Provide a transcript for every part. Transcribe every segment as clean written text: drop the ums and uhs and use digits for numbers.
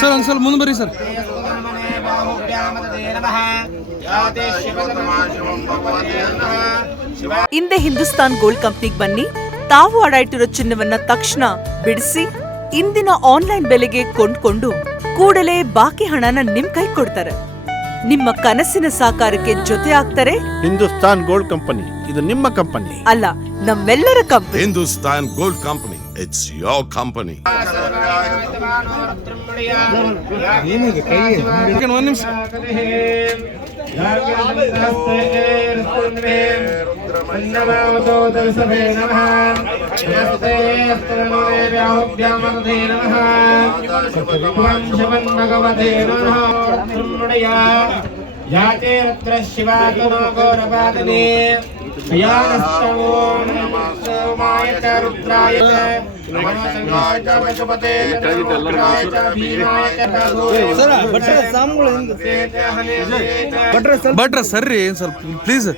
Sir ಒಂದು ಸ್ವಲ್ಪ ಮುಂದೆ ಬರ್ರಿ ಸರ್. ಹಿಂದೆ ಹಿಂದೂಸ್ತಾನ್ ಗೋಲ್ಡ್ ಕಂಪ್ನಿಗೆ ಬನ್ನಿ. ತಾವು ಅಡ ಇಟ್ಟಿರೋ ಚಿನ್ನವನ್ನ ತಕ್ಷಣ ಬಿಡಿಸಿ ಇಂದಿನ ಆನ್ಲೈನ್ ಬೆಲೆಗೆ ಕೊಂಡ್ಕೊಂಡು ಕೂಡಲೇ ಬಾಕಿ ಹಣನ ನಿಮ್ ಕೈ ಕೊಡ್ತಾರೆ. ನಿಮ್ಮ ಕನಸಿನ ಸಾಕಾರಕ್ಕೆ ಜೊತೆ ಆಗ್ತಾರೆ. ಹಿಂದೂಸ್ತಾನ್ ಗೋಲ್ಡ್ ಕಂಪನಿ, ಇದು ನಿಮ್ಮ ಕಂಪನಿ ಅಲ್ಲ, ನಮ್ಮೆಲ್ಲರ company. Hindustan gold company, it's your company. ಒಂದು ನಿಮಿಷ. ಯಾತೆ ರುದ್ರ ಶಿವಾತನೋ ಗೌರವಾದನೆ ಭಯಾನಸ್ತವೋ ಸೋಮಾಯ ಚ ರುದ್ರಾಯ ಚ ನಮಃ ಚ ಪಶುಪತೆ ರುದ್ರಾಯ ಚ ಭೀಮಾಯ ಚ ಭಟ್ರ ಸರ್ರಿ ಸ್ವಲ್ಪ ಪ್ಲೀಸ್.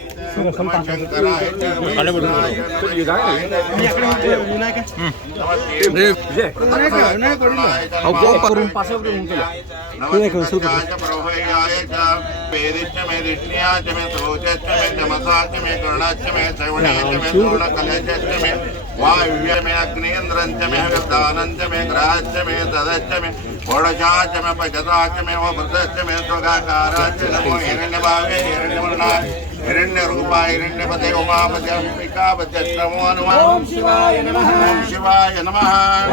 वायुव्यमे अग्नेन्द्रञ्च मे विद्धानञ्च मे ग्रहश्च मे तदश्च मे षोडशाश्च मे पञ्चदाश्च मे वृद्धश्च मे स्वगाकाराश्च नमो हिरण्यभावे हिरण्यवर्णाय हिरण्यरूपाय हिरण्यपते उमापते अंबिकापते नमो नमः. ओम शिवाय नमः. ओम शिवाय नमः.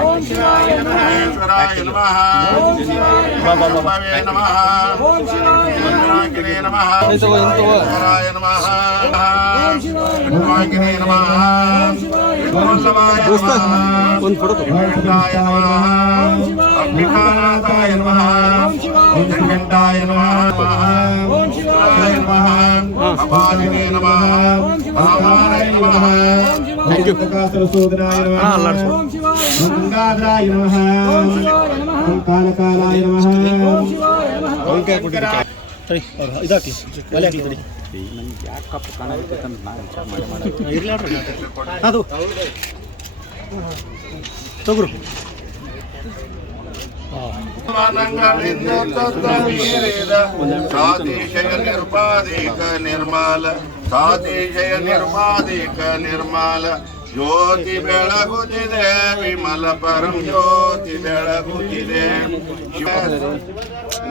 ओम शिवाय नमः. ईश्वराय नमः. ओम शिवाय नमः. ओम शिवाय नमः. ईश्वराय नमः. ओम शिवाय नमः. ಒಂದು ಫೋಟೋ अंबिकानाथाय नमः. जगन्नाथाय नमः. ओम शिवाय नमः. अपादिने नमः. महामाराय नमः. कासरसोदराय नमः. ओम शिवाय गंगाधराय नमः. ओम शिवाय नमः. कालकालाय नमः. ओम शिवाय नमः. ओम क्या कुटी ಸರಿ ಇದಾಕಿ ಒಲೆ ಹಾಕಿ ಬಿಡಿ. ನನಗೆ ಯಾಕೆ ಕಪ್ಪು ಕಾಣಾಗುತ್ತೆ ಅಂತ ನಾನು ವಿಚಾರ ಮಾಡಿ ಇರಲಿ ಅದು ತಗೊರು ಸಾತಿಶಯ ನಿರ್ಪಾದಿಕ ನಿರ್ಮಲ ಸಾತಿಶಯ ನಿರ್ಪಾದಿಕ ನಿರ್ಮಲ ಜ್ಯೋತಿ ಬೆಳಗುತ್ತಿದೆ ವಿಮಲ ಪರಂ ಜ್ಯೋತಿ ಬೆಳಗುತ್ತಿದೆ.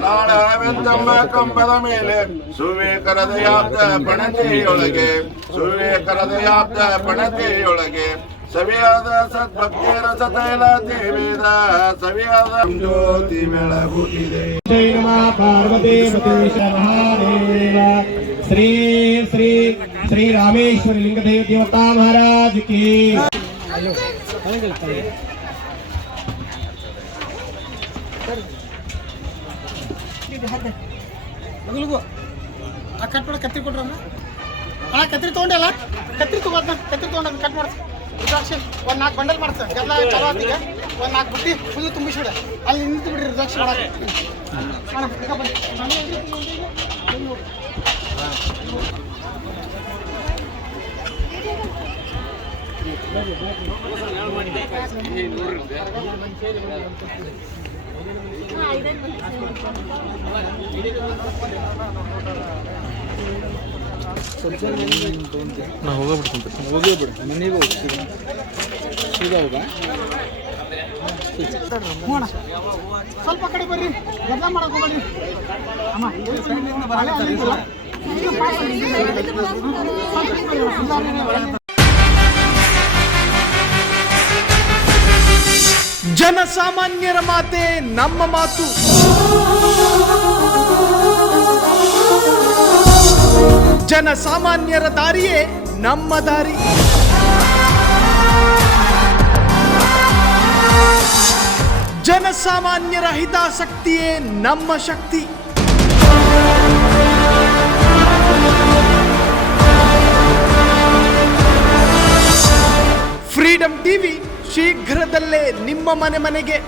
ನಾಡವೆಂದಮ್ಮ ಕಂಬದ ಮೇಲೆ ಸುವೇಕರದಯಾಪ್ತ ಪಣತಿಯೊಳಗೆ ಸುವೇಕರದಯಾಪ್ತ ಪಣತಿಯೊಳಗೆ ಸವಿಯಾದ ಸದ್ಭಕ್ತಿಯರ ಸತೈಲ ದೇವೇದ ಸವಿಯಾದ ಜ್ಯೋತಿ ಬೆಳಗುತ್ತಿದೆ. ಜೈ ನಮಃ ಪಾರ್ವತಿ ಮಹದೇವ ಶ್ರೀ ಶ್ರೀ ಶ್ರೀ ರಾಮೇಶ್ವರಿ ಲಿಂಗದೇವ ದೇವತಾ ಮಹಾರಾಜ್ ಕಿ. ಕಟ್ ಮಾಡಿ ಕತ್ತಿ ಕೊಡ್ರಮ್ಮ. ಅಣ್ಣ ಕತ್ರಿ ತೊಗೊಂಡಲ್ಲ, ಕತ್ರಿ ತಗೋದ್ನ ಕತ್ರಿ ತೊಗೊಂಡ ಕಟ್ ಮಾಡ್ಸ. ರುದ್ರಾಕ್ಷಿ ಒಂದು 4 ಬಂಡಲ್ ಮಾಡ್ಸ. ಎಲ್ಲ ಚಲೋ ಆತಿಗ ಒಂದು 4 ಬುಟ್ಟಿ ಫುಲ್ ತುಂಬಿಸಿಬಿಡ. ಅಲ್ಲಿ ನಿಂತು ಬಿಡ್ರಿ ರುದ್ರಾಕ್ಷಿ ಮಾಡಕ್ಕೆ. ಅಣ್ಣ ನಾ ಹೋಗಬಿಡ್ತೀನಿ ಮನೆಗೆ ಹೋಗಿ ಸೀದಾ ಹೋಗ. ಸ್ವಲ್ಪ ಕಡೆ ಬರ್ರಿ, ಗದ್ದಲ ಮಾಡಕ್ ಹೋಗ್ಬೇಡ್ರಿ. ಜನಸಾಮಾನ್ಯರ ಮಾತೆ ನಮ್ಮ ಮಾತು. ಜನಸಾಮಾನ್ಯರ ದಾರಿಯೇ ನಮ್ಮ ದಾರಿ. ಜನಸಾಮಾನ್ಯರ ಹಿತಾಸಕ್ತಿಯೇ ನಮ್ಮ ಶಕ್ತಿ. ಟಿವಿ ಶೀಘ್ರದಲ್ಲೇ ನಿಮ್ಮ ಮನೆಗೆ